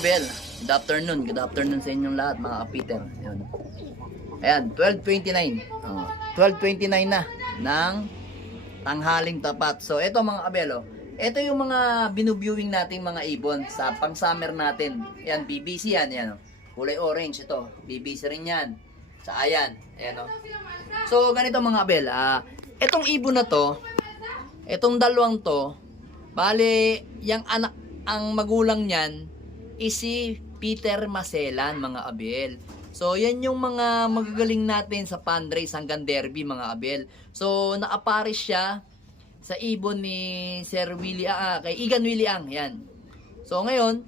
Abel, good afternoon sa inyong lahat mga ka-Peter. Ayan, 12:29. 12:29 na ng tanghaling tapat. So ito mga Abel, ito yung mga binuviewing nating mga ibon sa pang-summer natin. Ayan, BBC yan. Kulay orange ito. BBC rin yan. Sa ayan. Ayan. So ganito mga Abel, itong ibon na to, itong dalawang to, bale, yung anak, ang magulang niyan is si Peter Maselan mga Abel. So yan yung mga magagaling natin sa fundraise hanggang derby mga Abel. So nakaparis siya sa ibon ni Sir Willie, kay Igan Williang, yan. So ngayon,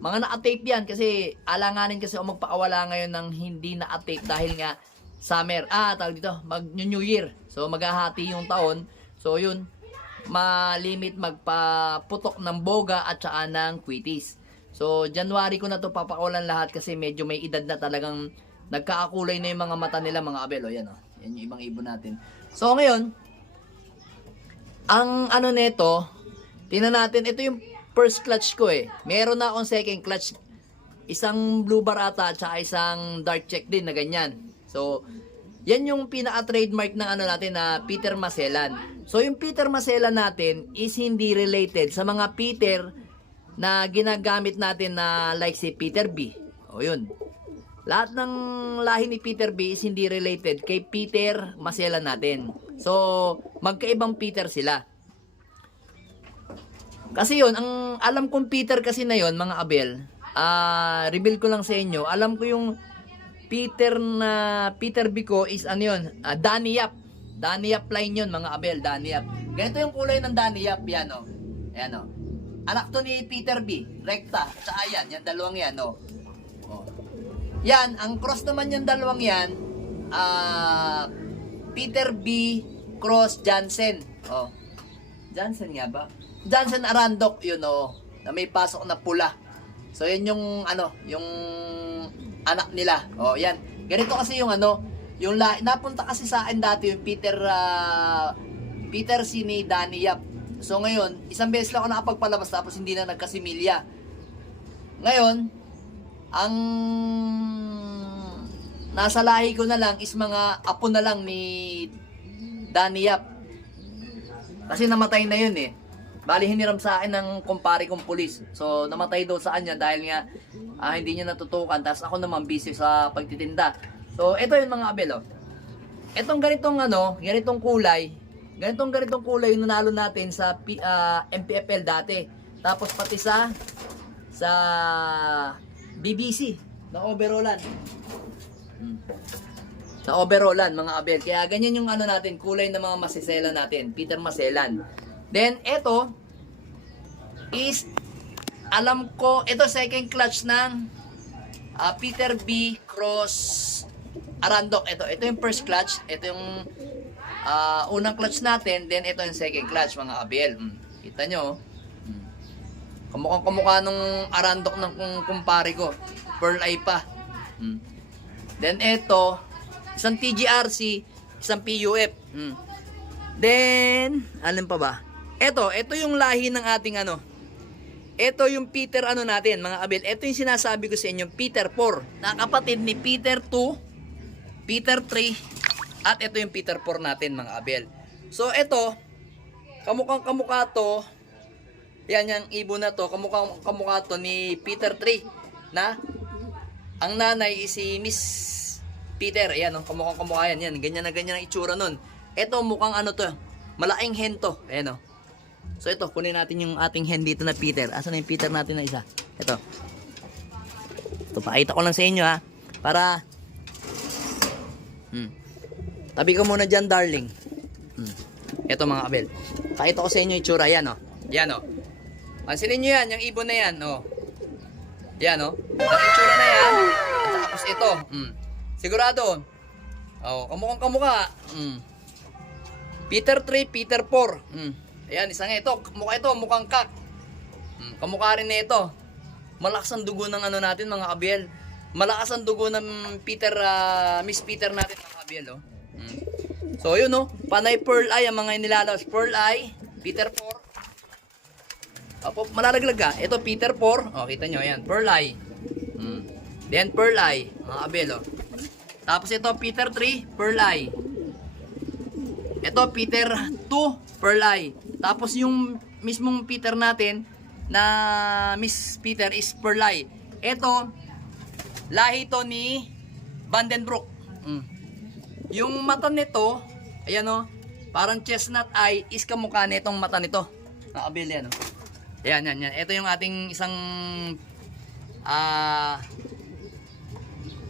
mga naka-tape yan kasi alanganin kasi o magpaawala ngayon ng hindi naka-tape dahil nga summer, tawag dito, mag-New Year. So maghahati yung taon. So yun, malimit magpaputok ng boga at saka ng quitis. So January ko na to papakawalan lahat kasi medyo may edad na talagang nagkakakulay na yung mga mata nila mga Abel. Yan yan yung ibang ibon natin. So ngayon, ang ano nito, tingnan natin, ito yung first clutch ko Meron na akong second clutch. Isang blue bar ata at saka isang dark check din na ganyan. So, yan yung pinaka-trademark ng ano natin na Peter Maselan. So, yung Peter Maselan natin is hindi related sa mga Peter na ginagamit natin na like si Peter B. O yun. Lahat ng lahi ni Peter B is hindi related kay Peter Maselan natin. So, magkaibang Peter sila. Kasi yun, ang alam kong Peter kasi na yun, mga Abel, reveal ko lang sa inyo, alam ko yung Peter B ko is ano yun, Danny Yap. Danny Yap line yun, mga Abel, Danny Yap. Ganito yung kulay ng Danny Yap, yan Ayan Anak to ni Peter B, rekta, tsaka yan dalawang yan Yan, ang cross naman yung dalawang yan, Peter B cross Jansen. Jansen nga ba? Jansen Arandok yun na may pasok na pula. So yan yung yung anak nila. Yan. Ganito kasi yung yung napunta kasi sa akin dati yung Peter C ni Danny Yap. So ngayon, isang beses lang ako nakapagpalabas tapos hindi na nagkasimilya. Ngayon, ang nasa lahi ko na lang is mga apo na lang ni Danny Yap. Kasi namatay na yun Bali hiniram sa akin ng kumpare kong pulis. So namatay daw sa kanya dahil nga hindi niya natutukan. Tapos ako naman busy sa pagtitinda. So ito yung mga Abel Itong ganitong kulay. Ganitong kulay yung nanalo natin sa MPFL dati. Tapos pati sa BBC na overallan. Na overallan mga Abel. Kaya ganyan yung natin, kulay ng mga Maselan natin, Peter Maselan. Then ito is alam ko, ito second clutch ng Peter B cross Arandok. Ito yung first clutch, ito yung unang clutch natin, then ito yung second clutch mga Abel. Kita nyo kamukha nung Arandok ng kumpare ko, pearl eye pa. Then ito isang TGRC, isang PUF. Then, alin pa ba? Ito yung lahi ng ating Ito yung Peter natin, mga Abel. Ito yung sinasabi ko sa inyo, Peter 4. Na kapatid ni Peter 2, Peter 3, at ito yung Peter 4 natin, mga Abel. So, ito, kamukha to, yan yung ibon na to, kamukha to ni Peter 3, na ang nanay is si Miss Peter, ayan kamukha yan, ganyan ang itsura nun. Ito mukhang to, malaking hen to, ayan So ito, kunin natin yung ating hen dito na Peter. Asan na yung Peter natin na isa? Ito, pakita ko lang sa inyo para tabi ko muna dyan darling. Ito mga Abel, pakita ko sa inyo yung itsura, yan yan pansinin nyo yan, yung ibon na yan yan yung itsura na yan. Tapos ito sigurado. Kamukha. Peter 3, Peter 4. Ayan, isa nga ito. Mukhang kak. Kamukha rin na ito. Malakas ang dugo ng natin mga Abel. Malakas ang dugo ng Miss Peter natin mga Abel. So yun panay pearl eye ang mga inilalabas. Pearl eye, Peter 4. Opo, malalaglag ka. Ito, Peter 4. O, kita nyo, ayan, pearl eye. Then, pearl eye, mga kabel, o. Tapos ito, Peter 3, pearl eye. Ito, Peter 2, pearl eye. Tapos yung mismong Peter natin, na Miss Peter is pearl eye. Ito, lahi to ni Vandenbroek. Yung mata nito, ayan o, parang chestnut eye is kamukha nitong mata nito. Nakabili yan o. Ayan, yan. Ito yung ating isang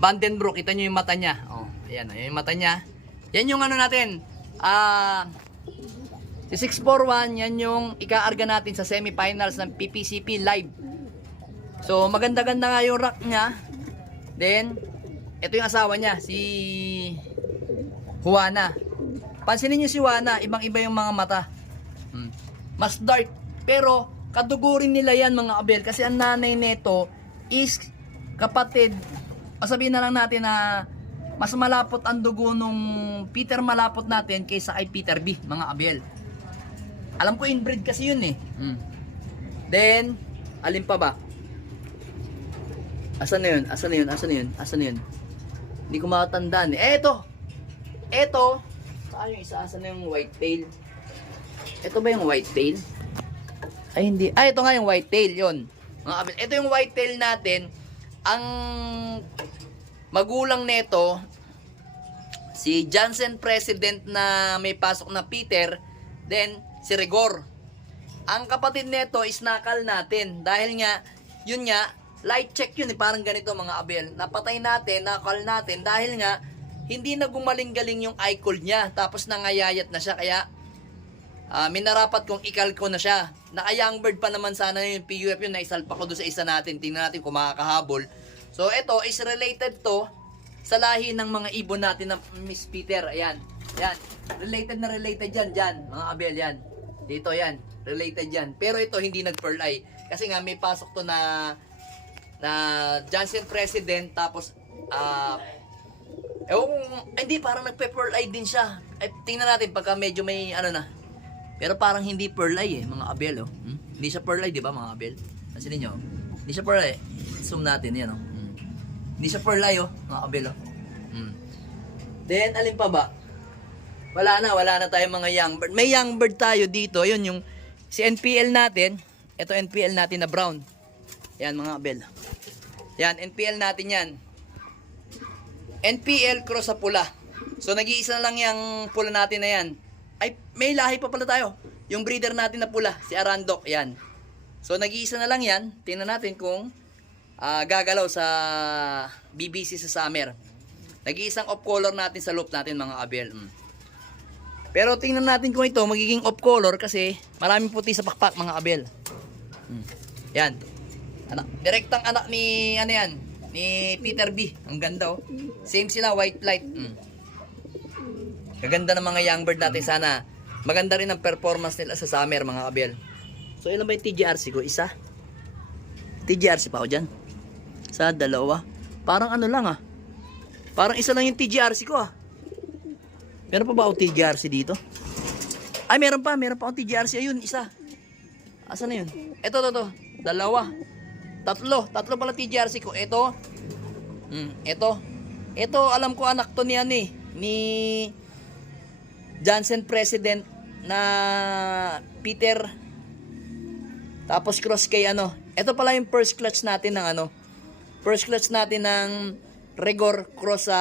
Vandenbroek. Kita nyo yung mata niya. Oh, ayan o, yung mata niya. Yan yung ano natin. Si 641, yan yung ikaarga natin sa semifinals ng PPCP Live. So, maganda-ganda nga yung rack niya. Then, ito yung asawa niya, si Juana. Pansinin niyo si Juana, ibang-iba yung mga mata. Mas dark, pero kadugo rin nila yan mga kabel. Kasi ang nanay nito is kapatid. Sabihin na lang natin na mas malapot ang dugo nung Peter Malapot natin kaysa kay Peter B, mga kabel. Alam ko inbreed kasi yun eh. Then, alin pa ba? Asan na yun? Hindi ko makatandaan eh. Eto. Saan yung isa? Asan na yung white tail? Ito ba yung white tail? Ay, hindi. Ito nga yung white tail. Yun. Mga kabel. Ito yung white tail natin. Ang magulang nito, si Johnson President na may pasok na Peter, then si Rigor. Ang kapatid nito is nakal natin. Dahil nga, yun nga, light check yun eh, parang ganito mga abel. Napatay natin, nakal natin dahil nga hindi na gumaling-galing yung eye cold niya. Tapos nangayayat na siya, kaya minarapat kong ikalko na siya. Naka-young bird pa naman sana yung PUF yun, naisalpa ko doon sa isa natin. Tingnan natin kung makakahabol. So ito is related to sa lahi ng mga ibon natin na Miss Peter. Ayan. Yan. Related yan, mga abel yan. Dito yan. Related yan. Pero ito hindi nag-pearl eye. Kasi nga may pasok to na Johnson President, tapos hindi, parang nagpe-pearl eye din siya. Tingnan natin pagka medyo may ano na. Pero parang hindi pearl eye eh, mga abel oh. Hindi siya pearl eye, di ba mga abel? Pansinin niyo. Hindi siya pearl eye. Zoom natin yan oh. Hindi siya pearl eye oh, mga abel oh. Then alin pa ba? Wala na tayong mga young bird. May young bird tayo dito. Yun yung si NPL natin. Ito NPL natin na brown. Yan mga abel. Yan, NPL natin yan. NPL cross sa pula. So nag-iisa na lang yung pula natin na yan. Ay, may lahi pa pala tayo. Yung breeder natin na pula, si Arandok. Yan. So nag-iisa na lang yan. Tingnan natin kung gagalaw sa BBC sa summer. Nag-iisang off color natin sa loop natin mga abel. Pero tingnan natin kung ito magiging off color kasi maraming puti sa pakpak mga abel. Yan. Direktang anak ni ano yan, ni Peter B. Ang ganda oh. Same sila, white flight. Kaganda ng mga young bird natin. Sana maganda rin ang performance nila sa summer mga kabel. So ilan ba yung TGRC ko? Isa? TGRC pa ako dyan? Sa dalawa? Parang ano lang ah. Parang isa lang yung TGRC ko ah. Meron pa ba ako TGRC dito? Ay meron pa ako TGRC. Ayun, isa. Asan na yun? Ito. Dalawa. Tatlo pala TGRC ko. Ito. Ito alam ko anak to ni ni Johnson President na Peter. Tapos cross kay ano. Ito pala yung first clutch natin ng ano. First clutch natin ng Rigor cross sa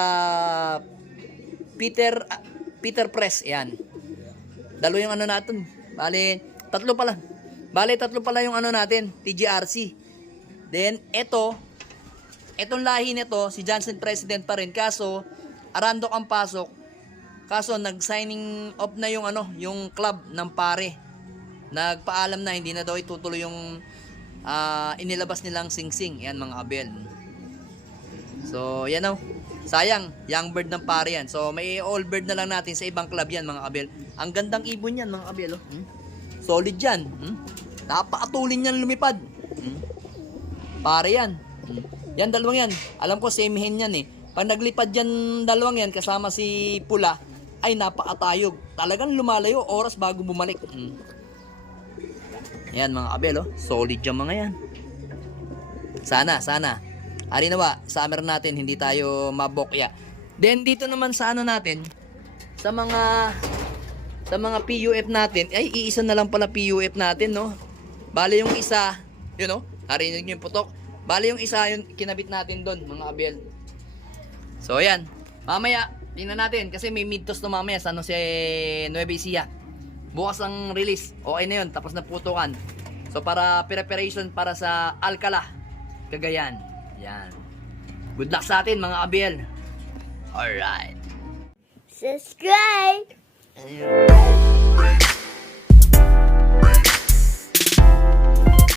Peter Press. Yan. Dalo yung ano natin. Bale, tatlo pala yung ano natin, TGRC. Then, etong lahi nito, si Johnson President pa rin. Kaso, Arandok ang pasok. Kaso, nag-signing off na yung ano, yung club ng pare. Nagpaalam na, hindi na daw itutuloy yung inilabas nilang sing-sing. Yan mga abel. So, yan o. Sayang, young bird ng pare yan. So, may old bird na lang natin sa ibang club yan mga abel. Ang gandang ibon yan mga abel. Oh. Solid yan. Napakatulin yan lumipad. Pare yan. Yan dalawang yan. Alam ko same hen yan eh. Pag naglipad yan dalawang yan kasama si Pula, ay napakatayog. Talagang lumalayo oras bago bumalik. Ayan mga kabel, oh. Solid yung mga yan. Sana. Ari nawa, summer natin, hindi tayo mabokya. Then dito naman sa ano natin, sa mga PUF natin, ay iisa na lang pala PUF natin, no? Bale yung isa, yun, no? Narinig nyo yung putok. Bale yung isa, yung kinabit natin doon, mga kabel. So ayan, mamaya, tingnan natin, kasi may mid-toss na mamaya sa ano si Nueva Ecija. Bukas ang release, okay na yun, tapos na putukan. So para preparation para sa Alcala, Cagayan. Yan. Good luck sa atin mga kabel. Alright. Subscribe! Ayun.